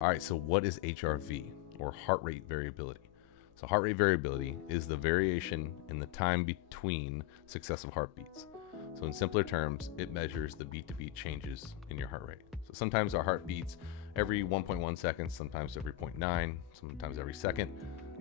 All right, so what is HRV, or heart rate variability? So heart rate variability is the variation in the time between successive heartbeats. So in simpler terms, it measures the beat-to-beat changes in your heart rate. So sometimes our heart beats every 1.1 seconds, sometimes every 0.9, sometimes every second.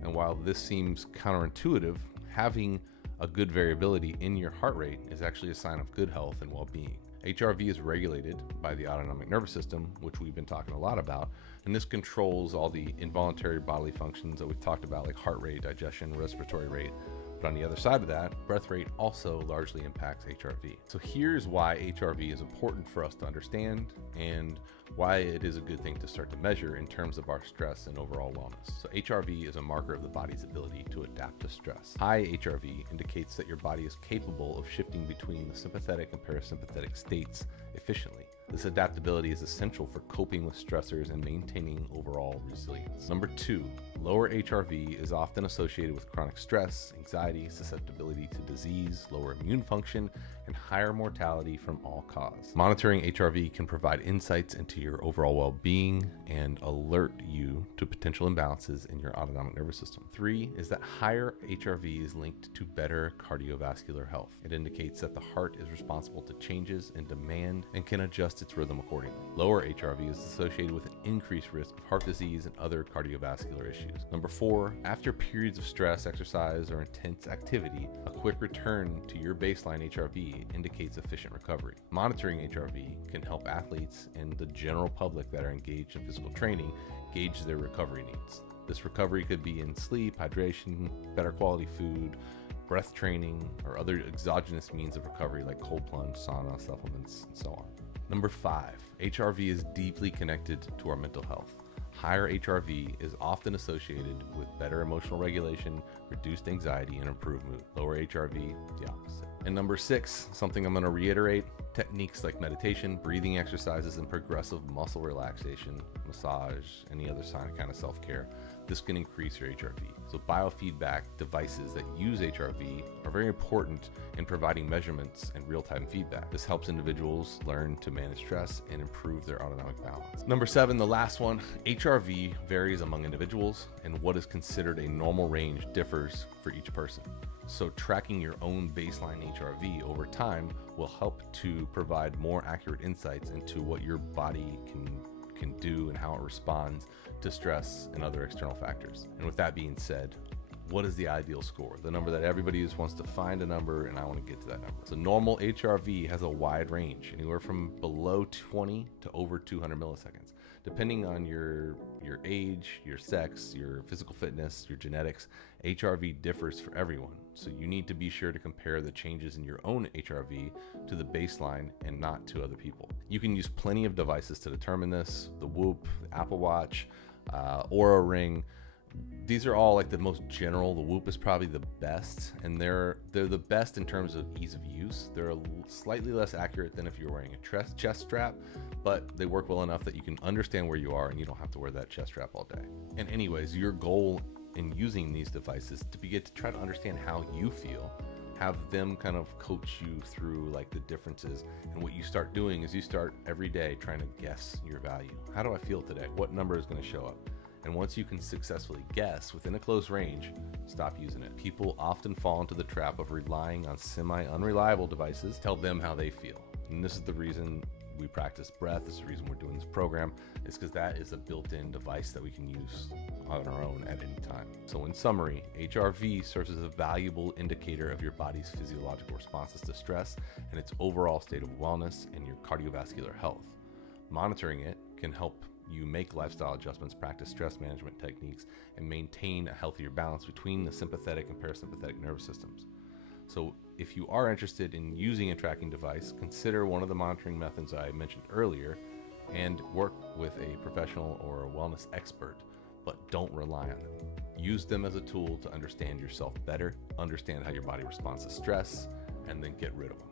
And while this seems counterintuitive, having a good variability in your heart rate is actually a sign of good health and well-being. HRV is regulated by the autonomic nervous system, which we've been talking a lot about, and this controls all the involuntary bodily functions that we've talked about, like heart rate, digestion, respiratory rate. But on the other side of that, breath rate also largely impacts HRV. So here's why HRV is important for us to understand and why it is a good thing to start to measure in terms of our stress and overall wellness. So HRV is a marker of the body's ability to adapt to stress. High HRV indicates that your body is capable of shifting between the sympathetic and parasympathetic states efficiently. This adaptability is essential for coping with stressors and maintaining overall resilience. Number 2, lower HRV is often associated with chronic stress, anxiety, susceptibility to disease, lower immune function, and higher mortality from all cause. Monitoring HRV can provide insights into your overall well-being and alert you to potential imbalances in your autonomic nervous system. 3 is that higher HRV is linked to better cardiovascular health. It indicates that the heart is responsible to changes in demand and can adjust its rhythm accordingly. Lower HRV is associated with an increased risk of heart disease and other cardiovascular issues. Number 4, after periods of stress, exercise, or intense activity, a quick return to your baseline HRV indicates efficient recovery. Monitoring HRV can help athletes and the general public that are engaged in physical training gauge their recovery needs. This recovery could be in sleep, hydration, better quality food, breath training, or other exogenous means of recovery like cold plunge, sauna, supplements, and so on. Number 5, HRV is deeply connected to our mental health. Higher HRV is often associated with better emotional regulation, reduced anxiety, and improved mood. Lower HRV, the opposite. And number 6, something I'm going to reiterate, techniques like meditation, breathing exercises, and progressive muscle relaxation, massage, any other kind of self-care, this can increase your HRV. So biofeedback devices that use HRV are very important in providing measurements and real-time feedback. This helps individuals learn to manage stress and improve their autonomic balance. Number 7, the last one, HRV varies among individuals, and what is considered a normal range differs for each person. So tracking your own baseline HRV over time will help to provide more accurate insights into what your body can do and how it responds to stress and other external factors. And with that being said, what is the ideal score? The number that everybody just wants to find a number, and I want to get to that number. So normal HRV has a wide range, anywhere from below 20 to over 200 milliseconds. Depending on your age, your sex, your physical fitness, your genetics, HRV differs for everyone. So you need to be sure to compare the changes in your own HRV to the baseline and not to other people. You can use plenty of devices to determine this: the Whoop, the Apple Watch, Oura Ring. These are all like the most general. The Whoop is probably the best, and they're the best in terms of ease of use. They're slightly less accurate than if you're wearing a chest strap, but they work well enough that you can understand where you are and you don't have to wear that chest strap all day. And anyways, your goal in using these devices to try to understand how you feel, have them kind of coach you through like the differences. And what you start doing is you start every day trying to guess your value. How do I feel today? What number is going to show up? And once you can successfully guess within a close range, stop using it. People often fall into the trap of relying on semi-unreliable devices to tell them how they feel. And this is the reason we practice breath. This is the reason we're doing this program, is because that is a built-in device that we can use on our own at any time. So in summary, HRV serves as a valuable indicator of your body's physiological responses to stress and its overall state of wellness and your cardiovascular health. Monitoring it can help you make lifestyle adjustments, practice stress management techniques, and maintain a healthier balance between the sympathetic and parasympathetic nervous systems. So if you are interested in using a tracking device, consider one of the monitoring methods I mentioned earlier and work with a professional or a wellness expert, but don't rely on them. Use them as a tool to understand yourself better, understand how your body responds to stress, and then get rid of them.